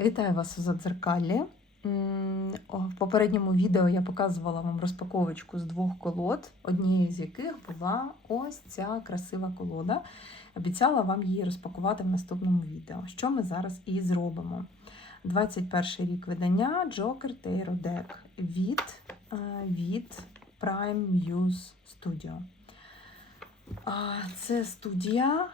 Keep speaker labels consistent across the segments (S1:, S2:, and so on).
S1: Вітаю вас у Задзеркалі. В попередньому відео я показувала вам розпаковочку з двох колод, однією з яких була ось ця красива колода. Обіцяла вам її розпакувати в наступному відео. Що ми зараз і зробимо. 21 рік видання Joker Tarot Deck від, е, від Prime Muse Studio. Це студія е,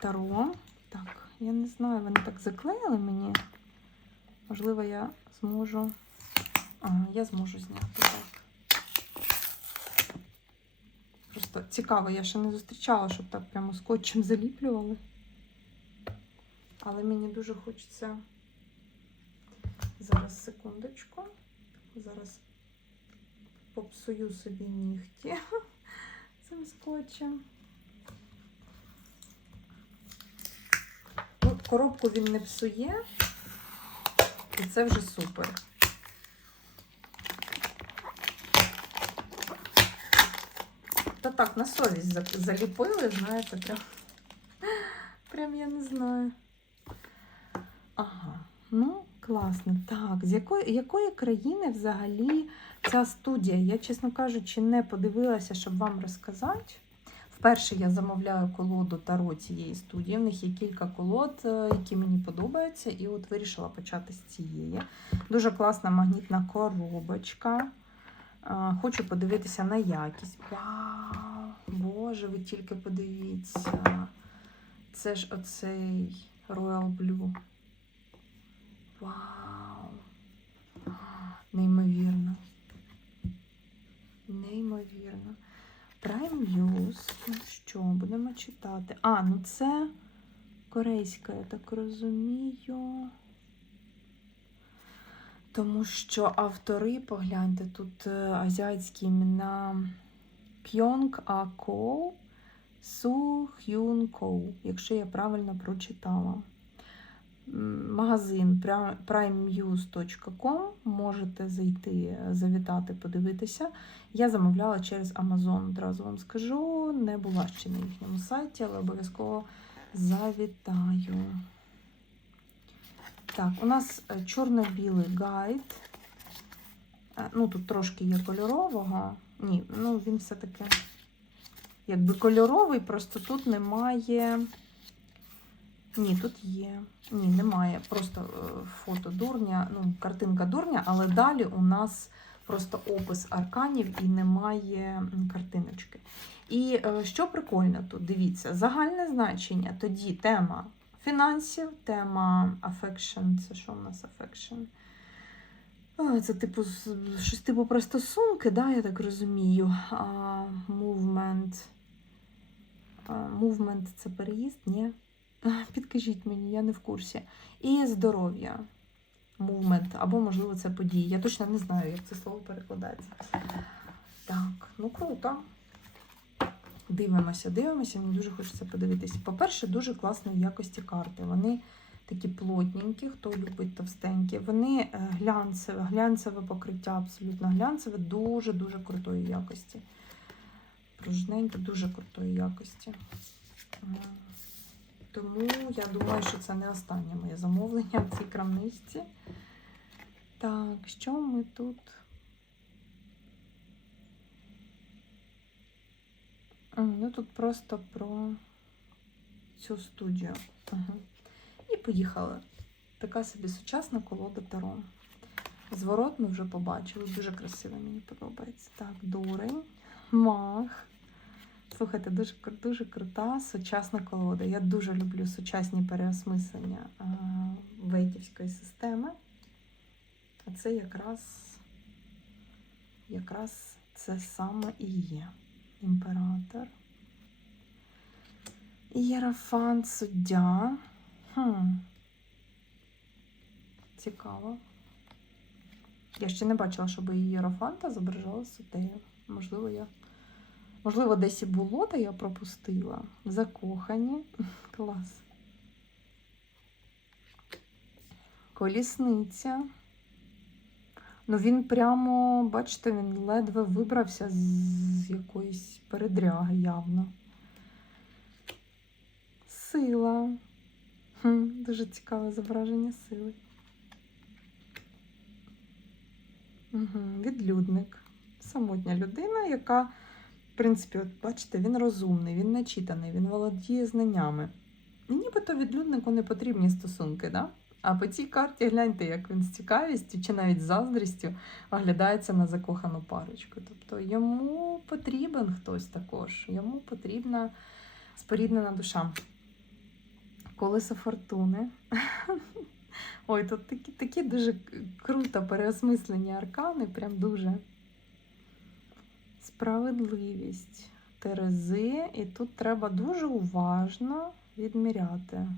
S1: Таро. Так, я не знаю, вони так заклеїли мені. Можливо, я зможу. А, я зможу зняти так. Просто цікаво, я ще не зустрічала, щоб так прямо скотчем заліплювали. Але мені дуже хочеться. Зараз секундочку. Зараз попсую собі нігті цим скотчем. Ну, коробку він не псує, і це вже супер. Та так, на совість заліпили, знаєте, прям. Прям я не знаю. Ага, ну, класно. Так, з якої, якої країни взагалі ця студія? Я, чесно кажучи, не подивилася, щоб вам розказати. Вперше я замовляю колоду Таро цієї студії. В них є кілька колод, е, які мені подобаються, і от вирішила почати з цієї. Дуже класна магнітна коробочка. Е, Хочу подивитися на якість. Вау! Боже, ви тільки подивіться. Це ж оцей Royal Blue. Вау! Неймовірно. Неймовірно. Prime News. Ну що, будемо читати. А, ну це корейська, я так розумію. Тому що автори, погляньте, тут е, азіатські імена Пйонг А Коу, Су Хюн Коу, якщо я правильно прочитала. Магазин primemuse.com. Можете зайти, завітати, подивитися. Я замовляла через Amazon, одразу вам скажу. Не була ще на їхньому сайті, але обов'язково завітаю. Так, у нас е, чорно-білий гайд. Е, Ну, тут трошки є кольорового. Ні, ну він все-таки якби кольоровий, просто тут немає. Ні, тут є. Ні, немає. Просто е, фото дурня, ну, картинка дурня, але далі у нас просто опис арканів і немає картиночки. І е, що прикольно тут, дивіться, загальне значення, тоді тема фінансів, тема affection, це що в нас affection? Це типу щось типу про стосунки, да, я так розумію. А, movement. А, movement це переїзд, ні? Підкажіть мені, я не в курсі. І здоров'я. Movement, або, можливо, це події. Я точно не знаю, як це слово перекладається. Так, ну круто. Дивимося, дивимося, мені дуже хочеться подивитися. По-перше, дуже класної якості карти. Вони такі плотненькі, хто любить товстенькі. Вони е, глянцеве, глянцеве покриття, абсолютно глянцеве, дуже-дуже крутої якості. Пружненьке, дуже крутої якості. Тому я думаю, що це не останнє моє замовлення в цій крамничці. Так, що ми тут? Ну тут просто про цю студію. Ага. І поїхали. Така собі сучасна колода Таро. Зворот ми вже побачили. Дуже красиво мені подобається. Так, дурень, мах. Слухайте, дуже, дуже крута сучасна колода. Я дуже люблю сучасні переосмислення а, вейдівської системи. А це якраз, якраз це саме і є. Імператор. Єрафант, суддя. Хм. Цікаво. Я ще не бачила, щоб її Єрофанта зображала суддею. Можливо, я. Можливо, десь і було, та я пропустила. Закохані. Клас. Колісниця. Ну, він прямо, бачите, він ледве вибрався з, якоїсь передряги явно. Сила. Хм, дуже цікаве зображення сили. Угу, відлюдник. Самотня людина, яка, в принципі, от бачите, він розумний, він начитаний, він володіє знаннями. І нібито відлюднику не потрібні стосунки, да? А по цій карті гляньте, як він з цікавістю чи навіть заздрістю оглядається на закохану парочку. Тобто йому потрібен хтось також, йому потрібна споріднена душа. Колесо фортуни. Ой, тут такі, такі дуже круто переосмислені аркани, прям дуже. Справедливість Терези, і тут треба дуже уважно відміряти.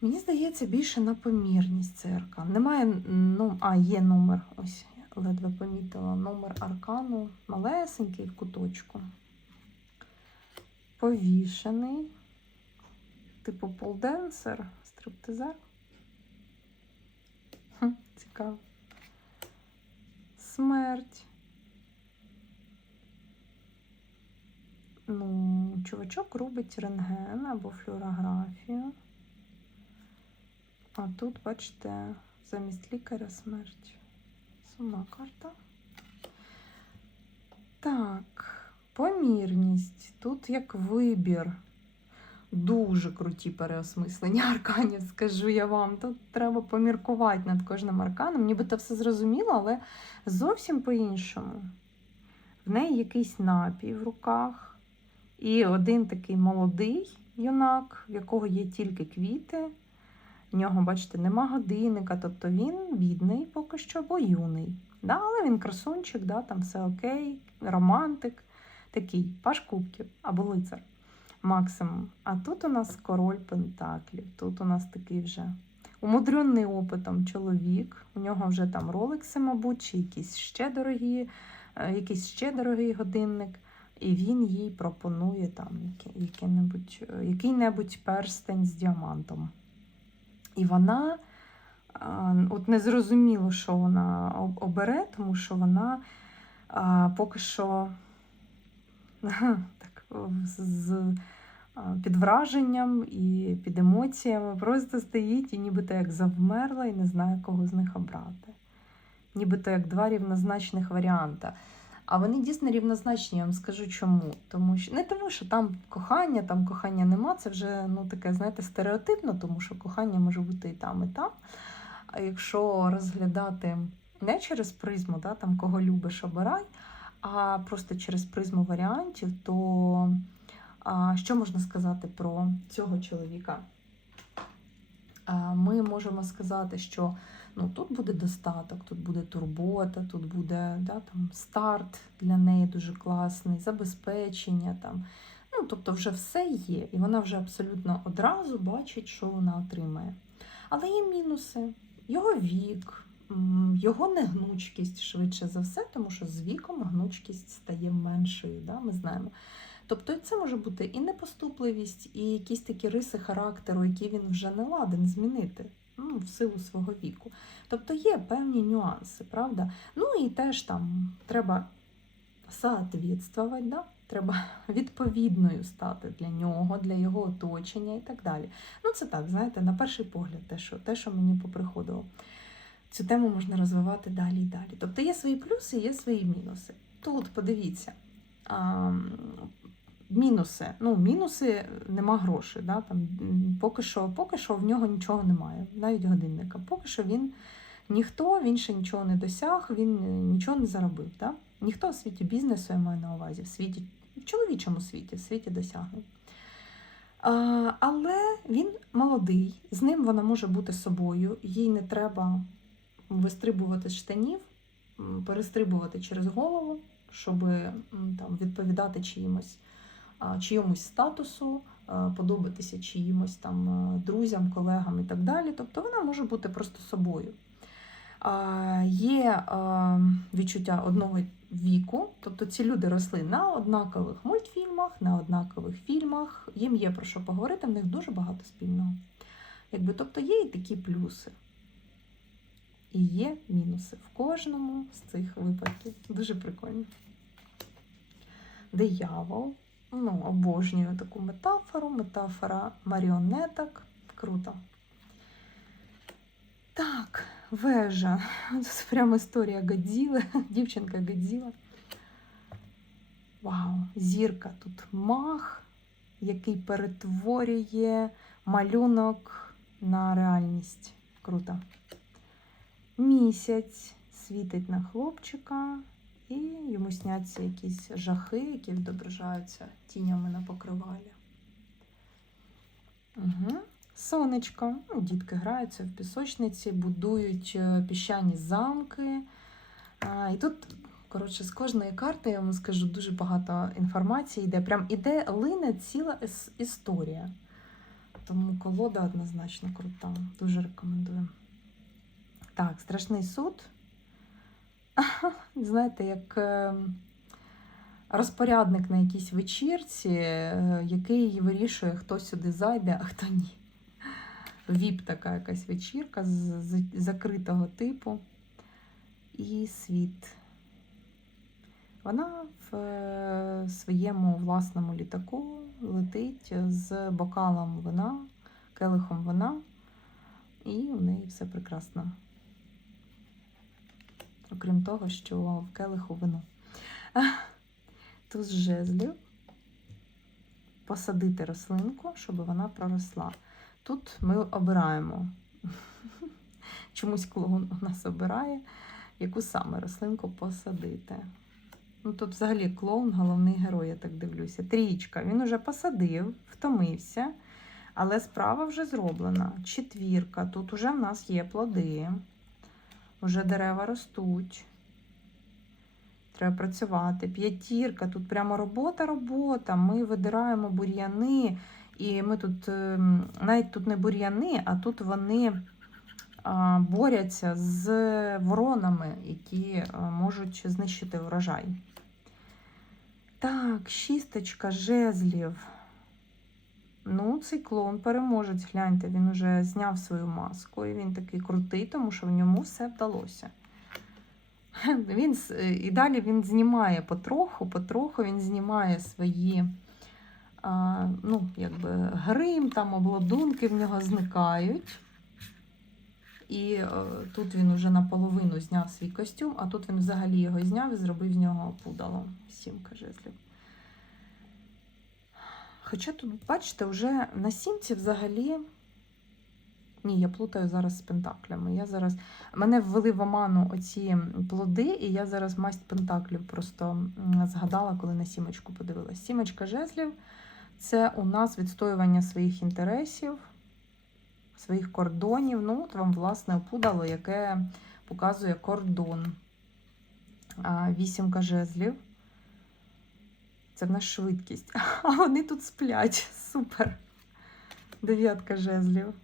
S1: Мені здається, більше на помірність цей аркан. Немає, ну, а, є номер, ось, ледве помітила, номер аркану малесенький в куточку. Повішений, типу полденсер, стриптизер. Хм, цікаво. Смерть. Ну, чувачок робить рентген або флюорографію. А тут, бачите, замість лікаря смерть. Сумна карта. Так, помірність. Тут як вибір. Дуже круті переосмислення арканів, скажу я вам. Тут треба поміркувати над кожним арканом. Нібито все зрозуміло, але зовсім по-іншому. В неї якийсь напій в руках. І один такий молодий юнак, в якого є тільки квіти. В нього, бачите, нема годинника, тобто він бідний поки що, бо юний. Да, але він красунчик, да, там все окей, романтик, такий паш кубків або лицар максимум. А тут у нас король Пентаклів. Тут у нас такий вже умудренний опитом чоловік. У нього вже там роликси, мабуть, чи якісь ще дорогі, е, якийсь ще дорогий годинник. І він їй пропонує там е, який-небудь перстень з діамантом. І вона а, от не зрозуміло, що вона обере, тому що вона а, поки що так, з під враженням і під емоціями просто стоїть і нібито як завмерла і не знає, кого з них обрати. Нібито як два рівнозначних варіанти. А вони дійсно рівнозначні, я вам скажу чому. Тому що не тому, що там кохання, там кохання нема. Це вже ну таке, знаєте, стереотипно, тому що кохання може бути і там, і там. А якщо розглядати не через призму, да, там кого любиш, обирай, а просто через призму варіантів, то а, що можна сказати про цього чоловіка? А, Ми можемо сказати, що ну, тут буде достаток, тут буде турбота, тут буде да, там, старт для неї дуже класний, забезпечення. Там. Ну, тобто вже все є, і вона вже абсолютно одразу бачить, що вона отримає. Але є мінуси. Його вік, його негнучкість швидше за все, тому що з віком гнучкість стає меншою, да, ми знаємо. Тобто це може бути і непоступливість, і якісь такі риси характеру, які він вже не ладен змінити ну, в силу свого віку. Тобто є певні нюанси, правда? Ну і теж там треба соответствувати, да? треба відповідною стати для нього, для його оточення і так далі. Ну, це так, знаєте, на перший погляд, те, що, те, що мені поприходило. Цю тему можна розвивати далі і далі. Тобто є свої плюси, є свої мінуси. Тут подивіться. Мінуси. Ну, мінуси нема грошей. Да? Там, поки, що, поки що в нього нічого немає, навіть годинника. Поки що він ніхто, він ще нічого не досяг, він е, нічого не заробив. Да? Ніхто в світі бізнесу я маю на увазі, в світі, в чоловічому світі, в світі досягнув. Але він молодий, з ним вона може бути собою, їй не треба вистрибувати з штанів, перестрибувати через голову, щоб там, відповідати чиїмось, а, чиємусь статусу, подобатися чиїмось там друзям, колегам і так далі. Тобто вона може бути просто собою. Є відчуття одного віку, тобто ці люди росли на однакових мультфільмах, на однакових фільмах, їм є про що поговорити, в них дуже багато спільного. Якби, тобто є і такі плюси. І є мінуси в кожному з цих випадків. Дуже прикольно. Диявол. Ну, обожнюю таку метафору, метафора маріонеток. круто. Так, вежа. Тут прямо історія Годзіли. Дівчинка Годзіла. Вау, зірка. Тут мах, який перетворює малюнок на реальність. Круто. Місяць світить на хлопчика, і йому сняться якісь жахи, які відображаються тінями на покривалі. Угу. Сонечко. Ну, дітки граються в пісочниці, будують е, піщані замки. А, і тут, коротше, з кожної карти, я вам скажу, дуже багато інформації йде. Прям іде лине ціла ес- історія. Тому колода однозначно крута. Дуже рекомендую. Так, страшний суд. Знаєте, як е, розпорядник на якійсь вечірці, е, який вирішує, хто сюди зайде, а хто ні. Віп така якась вечірка з закритого типу. І світ. Вона в е, своєму власному літаку летить з бокалом вина, келихом вина, і у неї все прекрасно. Окрім того, що в келиху вино. Туз жезлів. Посадити рослинку, щоб вона проросла. Тут ми обираємо. Чомусь клоун у нас обирає, яку саме рослинку посадити. Ну, тут взагалі клоун, головний герой, я так дивлюся. Трічка. Він уже посадив, втомився, але справа вже зроблена. Четвірка. Тут уже в нас є плоди. Уже дерева ростуть. Треба працювати. П'ятірка, тут прямо робота, робота. Ми видираємо бур'яни. І ми тут ем, навіть тут не бур'яни, а тут вони а, борються з воронами, які можуть знищити урожай. Так, шісточка жезлів. Ну, цей клоун переможець, гляньте, він уже зняв свою маску, і він такий крутий, тому що в ньому все вдалося. Він, і далі він знімає потроху, потроху він знімає свої а, ну, якби, грим, там обладунки в нього зникають. І е, тут він уже наполовину зняв свій костюм, а тут він взагалі його зняв і зробив з нього пудало. Сімка жезлів. Хоча тут, бачите, вже на сімці взагалі. Ні, я плутаю зараз з пентаклями. Я зараз... Мене ввели в оману оці плоди, і я зараз масть пентаклів просто згадала, коли на сімочку подивилась. Сімочка жезлів це у нас відстоювання своїх інтересів, своїх кордонів. Ну, от вам, власне, опудало, яке показує кордон. Вісімка жезлів. Це в нас швидкість. А вони тут сплять. Супер. Дев'ятка жезлів.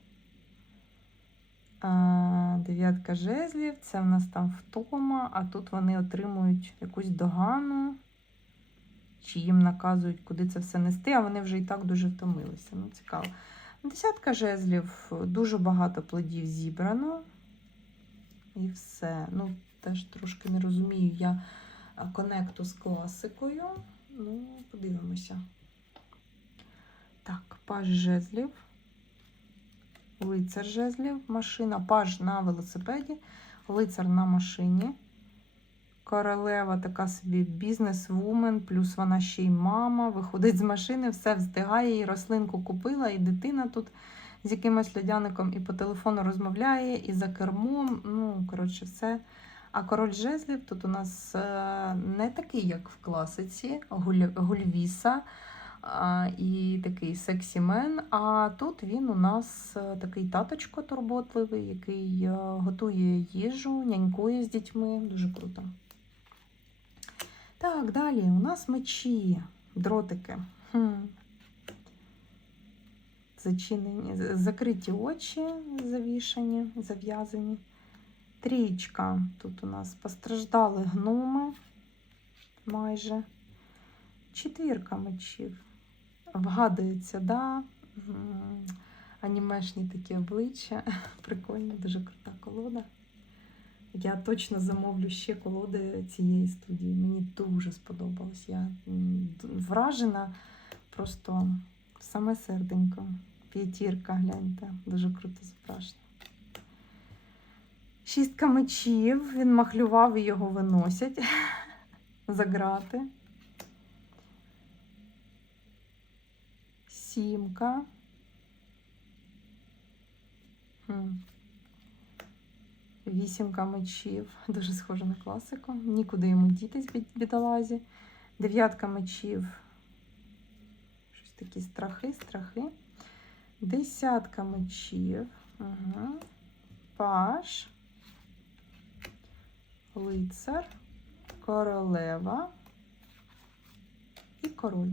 S1: Дев'ятка жезлів. Це в нас там втома, а тут вони отримують якусь догану. Чи їм наказують, куди це все нести, а вони вже і так дуже втомилися. Ну, цікаво. Десятка жезлів, дуже багато плодів зібрано. І все. Ну, теж трошки не розумію я конекту з класикою. Ну, подивимося. Так, паж жезлів. Лицар жезлів, машина, паж на велосипеді, лицар на машині. Королева така собі бізнес-вумен, плюс вона ще й мама, виходить з машини, все встигає, і рослинку купила, і дитина тут з якимось льодяником і по телефону розмовляє, і за кермом. Ну, коротше, все. А король жезлів тут у нас е, не такий, як в класиці, Гуль- Гульвіса і такий сексімен. А тут він у нас е, такий таточко турботливий, який е, готує їжу, нянькує з дітьми. Дуже круто. Так, далі у нас мечі, дротики. Хм. Зачинені, закриті очі завішані, зав'язані. Трічка. Тут у нас постраждали гноми майже. Четвірка мечів. Вгадується, да? Анімешні такі обличчя. Прикольно, дуже крута колода. Я точно замовлю ще колоди цієї студії. Мені дуже сподобалось. Я вражена просто саме серденько. П'ятірка, гляньте, дуже круто зображено. Шістка мечів. Він махлював і його виносять за грати. Сімка. Вісімка мечів. Дуже схоже на класику. Нікуди йому дітись бід- бідолазі. Дев'ятка мечів. Щось такі страхи, страхи. Десятка мечів. Угу. Паш. Лицар. Королева. І король.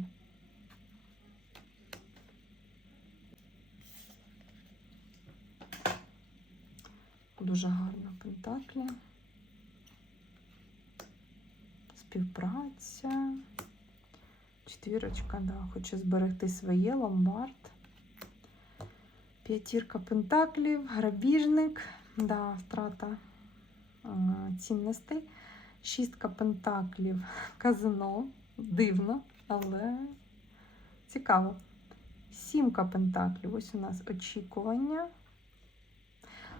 S1: Дуже гарно пентаклі. Співпраця. Четвірочка, да, хоче зберегти своє, ломбард. П'ятірка пентаклів, грабіжник, да, втрата цінностей. Шістка пентаклів, казино. Дивно, але цікаво. Сімка пентаклів. Ось у нас очікування.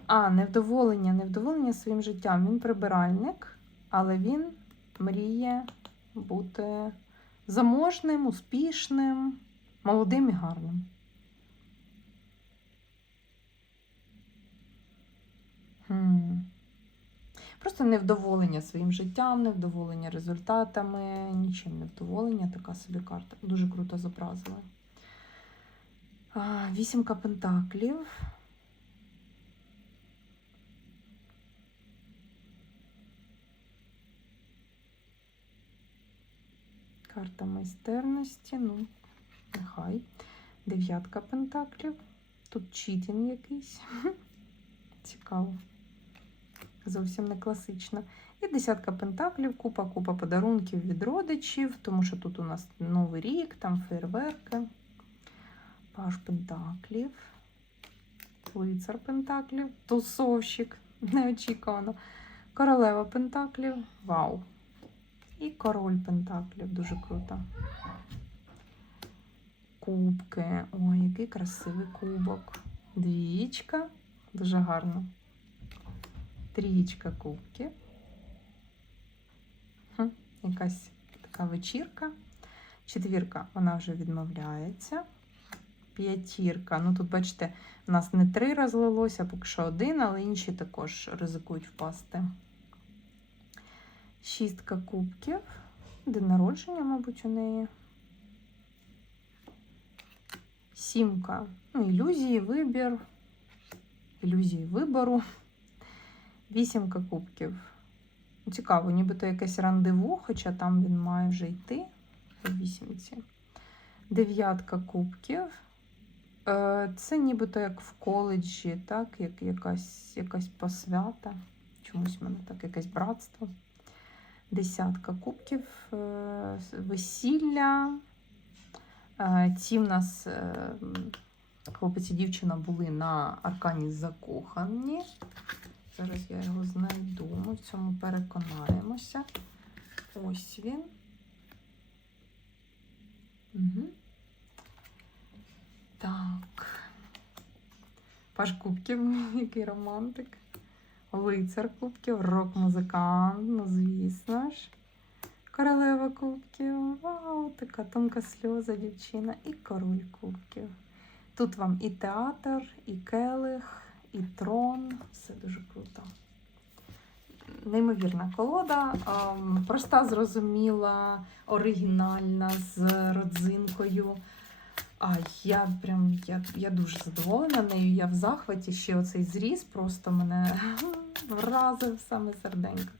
S1: А, невдоволення, невдоволення своїм життям. Він прибиральник, але він мріє бути заможним, успішним, молодим і гарним. Хм. Просто невдоволення своїм життям, невдоволення результатами, нічим невдоволення. Така собі карта. Дуже круто зобразила. Вісімка пентаклів. Карта майстерності, ну, нехай. Дев'ятка пентаклів. Тут читінг якийсь. Цікаво. Зовсім не класично. І десятка пентаклів, купа, купа подарунків від родичів, тому що тут у нас Новий рік, там фейерверки. Паш пентаклів. Лицар пентаклів. Тусовщик. Неочікувано. Королева пентаклів. Вау! І король пентаклів. Дуже круто. Кубки. Ой, який красивий кубок. Двічка. Дуже гарно. Трієчка кубків. Хм, якась така вечірка. Четвірка, вона вже відмовляється. П'ятірка. Ну тут, бачите, у нас не три розлилося, поки що один, але інші також ризикують впасти. Шістка кубків. День народження, мабуть, у неї. Сімка. Ну, ілюзії, вибір. Ілюзії вибору. Вісімка кубків. Цікаво, нібито якесь рандеву, хоча там він має вже йти по вісімці. Дев'ятка кубків. Е, Це нібито як в коледжі, так, як якась, якась посвята. Чомусь в мене так, якесь братство. Десятка кубків, е, весілля. Е, Ці в нас хлопець і дівчина були на аркані закохані. Зараз я його знайду. Ми в цьому переконаємося. Ось він. Угу. Так. Паш кубків, який романтик. Лицар кубків, рок-музикант, ну звісно ж. Королева кубків. Вау, така тонка сльоза дівчина. І король кубків. Тут вам і театр, і келих, і трон. Все дуже круто. Неймовірна колода, проста, зрозуміла, оригінальна, з родзинкою. А я прям я, я дуже задоволена нею. Я в захваті. Ще оцей зріз просто мене вразив саме серденько.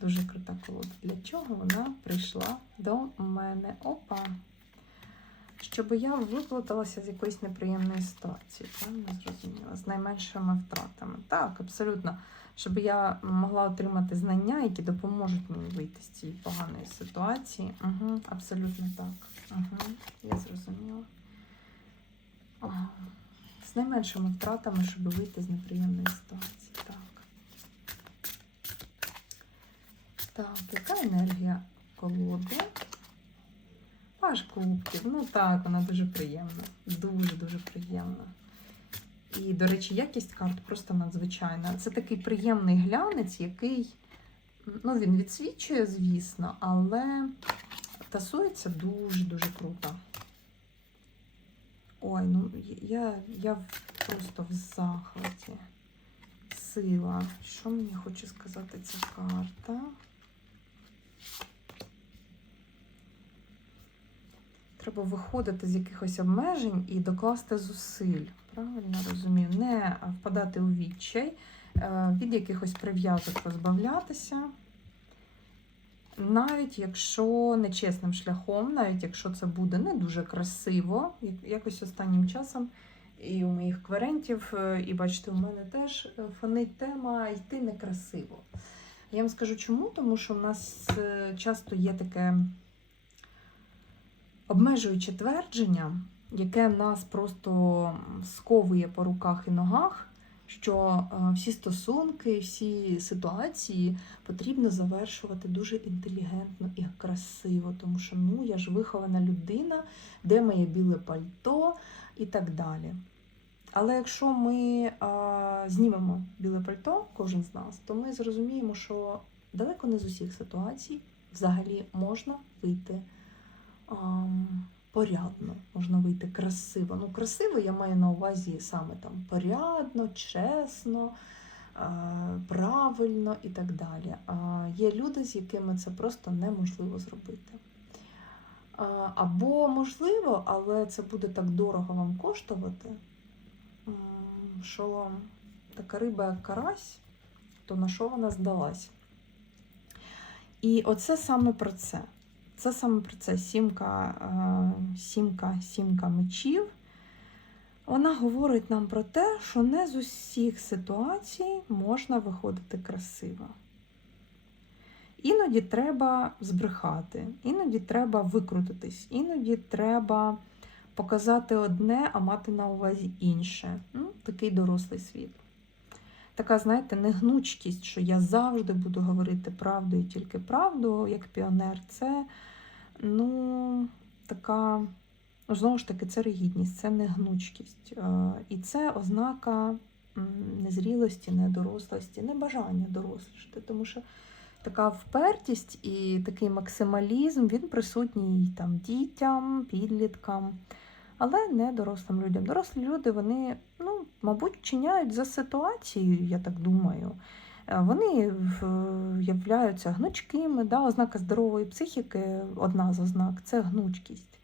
S1: Дуже крута колода. Для чого вона прийшла до мене? Опа! Щоб я виплуталася з якоїсь неприємної ситуації, правильно зрозуміла, з найменшими втратами. Так, абсолютно. Щоб я могла отримати знання, які допоможуть мені вийти з цієї поганої ситуації. Угу, абсолютно так. Угу, я зрозуміла. З найменшими втратами, щоб вийти з неприємної ситуації. Так. Так, яка енергія колоди? Паж кубків. Ну так, вона дуже приємна. Дуже-дуже приємна. І, до речі, якість карт просто надзвичайна. Це такий приємний глянець, який, ну, він відсвічує, звісно, але тасується дуже-дуже круто. Ой, ну я, я просто в захваті. Сила. Що мені хоче сказати ця карта? Треба виходити з якихось обмежень і докласти зусиль. Правильно розумію? Не впадати у відчай, е, від якихось прив'язок позбавлятися. Навіть якщо нечесним шляхом, навіть якщо це буде не дуже красиво, якось останнім часом і у моїх кверентів, е, і бачите, у мене теж е, фонить тема йти некрасиво. Я вам скажу чому, тому що в нас часто є таке обмежуюче твердження, яке нас просто сковує по руках і ногах, що е, всі стосунки, всі ситуації потрібно завершувати дуже інтелігентно і красиво, тому що ну я ж вихована людина, де моє біле пальто і так далі. Але якщо ми а, знімемо біле пальто, кожен з нас, то ми зрозуміємо, що далеко не з усіх ситуацій взагалі можна вийти порядно, можна вийти красиво. Ну, красиво я маю на увазі саме там порядно, чесно, а, правильно і так далі. А є люди, з якими це просто неможливо зробити. Або можливо, але це буде так дорого вам коштувати, що така риба, як карась, то на що вона здалась? І оце саме про це. Це саме про це сімка, е, сімка, сімка мечів. Вона говорить нам про те, що не з усіх ситуацій можна виходити красиво. Іноді треба збрехати, іноді треба викрутитись, іноді треба показати одне, а мати на увазі інше. Ну, такий дорослий світ. Така, знаєте, негнучкість, що я завжди буду говорити правду і тільки правду, як піонер, це ну, така, знову ж таки, це ригідність, це негнучкість. Е, І це ознака незрілості, недорослості, небажання дорослішати. Тому що така впертість і такий максималізм він присутній там дітям, підліткам, але не дорослим людям. Дорослі люди, вони, ну, мабуть, чиняють за ситуацією, я так думаю. Е, Вони являються гнучкими. Да? Ознака здорової психіки, одна з ознак це гнучкість.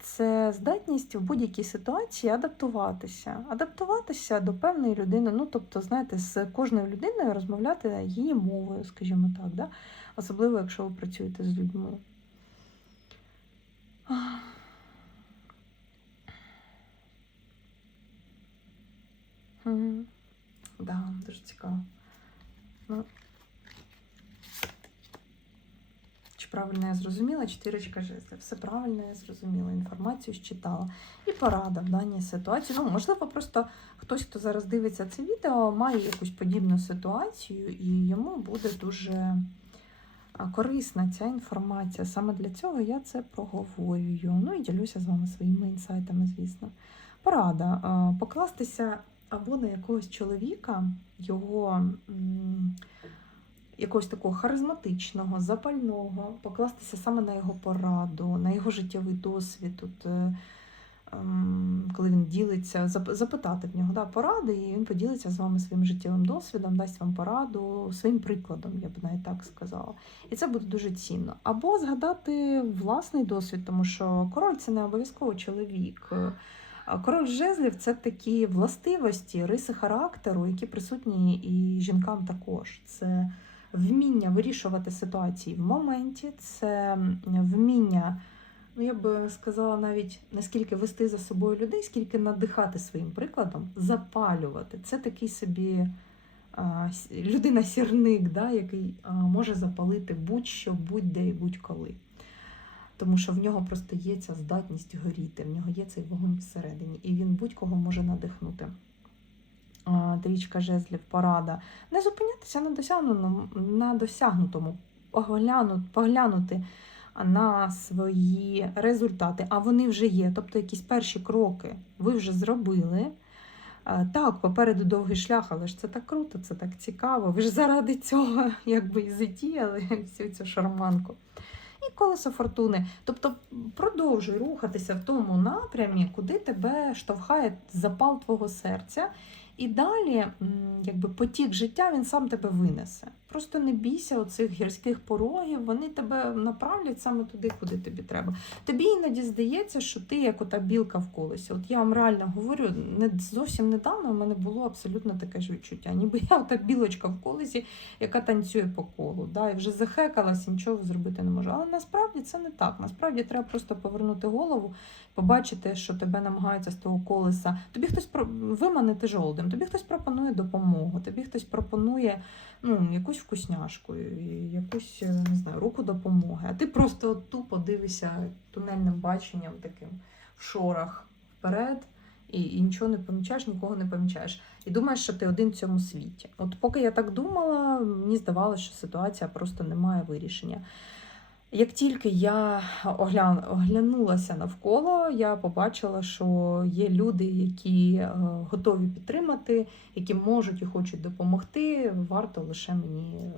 S1: Це здатність в будь-якій ситуації адаптуватися, адаптуватися до певної людини. Ну, тобто, знаєте, з кожною людиною розмовляти її мовою, скажімо так, да? особливо, якщо ви працюєте з людьми. Да, дуже цікаво. Чи правильно я зрозуміла? Чотирочка жезлів. Все правильно я зрозуміла, інформацію считала. І порада в даній ситуації. Ну, можливо, просто хтось, хто зараз дивиться це відео, має якусь подібну ситуацію, і йому буде дуже корисна ця інформація. Саме для цього я це проговорюю. Ну і ділюся з вами своїми інсайтами, звісно. Порада. Покластися або на якогось чоловіка, його якогось такого харизматичного, запального, покластися саме на його пораду, на його життєвий досвід. Тут, е, ем, коли він ділиться, запитати в нього да, поради, і він поділиться з вами своїм життєвим досвідом, дасть вам пораду, своїм прикладом, я б навіть так сказала. І це буде дуже цінно. Або згадати власний досвід, тому що король це не обов'язково чоловік. Король жезлів це такі властивості, риси характеру, які присутні і жінкам також. Це вміння вирішувати ситуації в моменті, це вміння, ну я би сказала, навіть наскільки вести за собою людей, скільки надихати своїм прикладом, запалювати. Це такий собі людина-сірник, да, який може запалити будь-що, будь-де і будь-коли. Тому що в нього просто є ця здатність горіти, в нього є цей вогонь всередині, і він будь-кого може надихнути. Трічка жезлів, порада. Не зупинятися на досягнутому, на досягнутому погляну, поглянути на свої результати, а вони вже є. Тобто якісь перші кроки ви вже зробили. Так, попереду довгий шлях, але ж це так круто, це так цікаво. Ви ж заради цього якби і затіяли всю цю шарманку. І колесо фортуни. Тобто продовжуй рухатися в тому напрямі, куди тебе штовхає запал твого серця. І далі, якби потік життя, він сам тебе винесе. Просто не бійся оцих гірських порогів, вони тебе направлять саме туди, куди тобі треба. Тобі іноді здається, що ти як ота білка в колесі. От я вам реально говорю, не зовсім недавно у мене було абсолютно таке ж відчуття. Ніби я ота білочка в колесі, яка танцює по колу. Да, і вже захекалась, нічого зробити не можу. Але насправді це не так. Насправді треба просто повернути голову, побачити, що тебе намагаються з того колеса. Тобі хтось про виманити жолудем, тобі хтось пропонує допомогу, тобі хтось пропонує ну, якусь вкусняшку, і якусь е, не знаю, руку допомоги. А ти просто тупо дивишся тунельним баченням таким в шорах вперед. І, і нічого не помічаєш, нікого не помічаєш. І думаєш, що ти один в цьому світі. От поки я так думала, мені здавалося, що ситуація просто не має вирішення. Як тільки я оглян... оглянулася навколо, я побачила, що є люди, які е, готові підтримати, які можуть і хочуть допомогти. Варто лише мені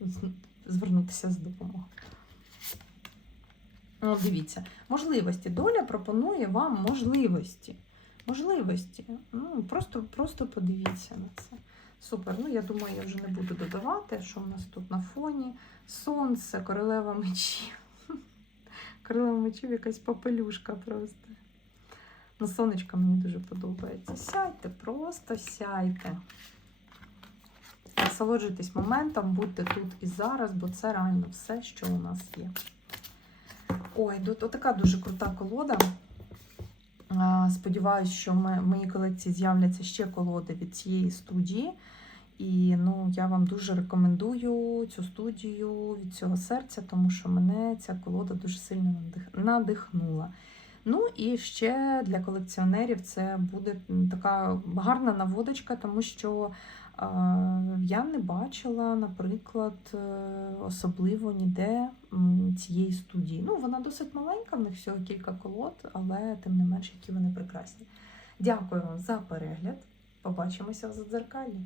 S1: е, звернутися з допомогою. Ну, дивіться, можливості. Доля пропонує вам можливості. Можливості. Ну, просто, просто подивіться на це. Супер. Ну, я думаю, я вже не буду додавати, що в нас тут на фоні. Сонце, королева мечів. Королева мечів якась попелюшка просто. Ну, сонечко мені дуже подобається. Сядьте, просто сядьте. Насолоджуйтесь моментом, будьте тут і зараз, бо це реально все, що у нас є. Ой, тут така дуже крута колода. Сподіваюсь, що в моїй колекції з'являться ще колоди від цієї студії. І ну, я вам дуже рекомендую цю студію від цього серця, тому що мене ця колода дуже сильно надих- надихнула. Ну і ще для колекціонерів це буде така гарна наводочка, тому що я не бачила, наприклад, е, особливо ніде цієї студії. Ну, вона досить маленька, в них всього кілька колод, але тим не менш, які вони прекрасні. Дякую вам за перегляд. Побачимося в задзеркалі.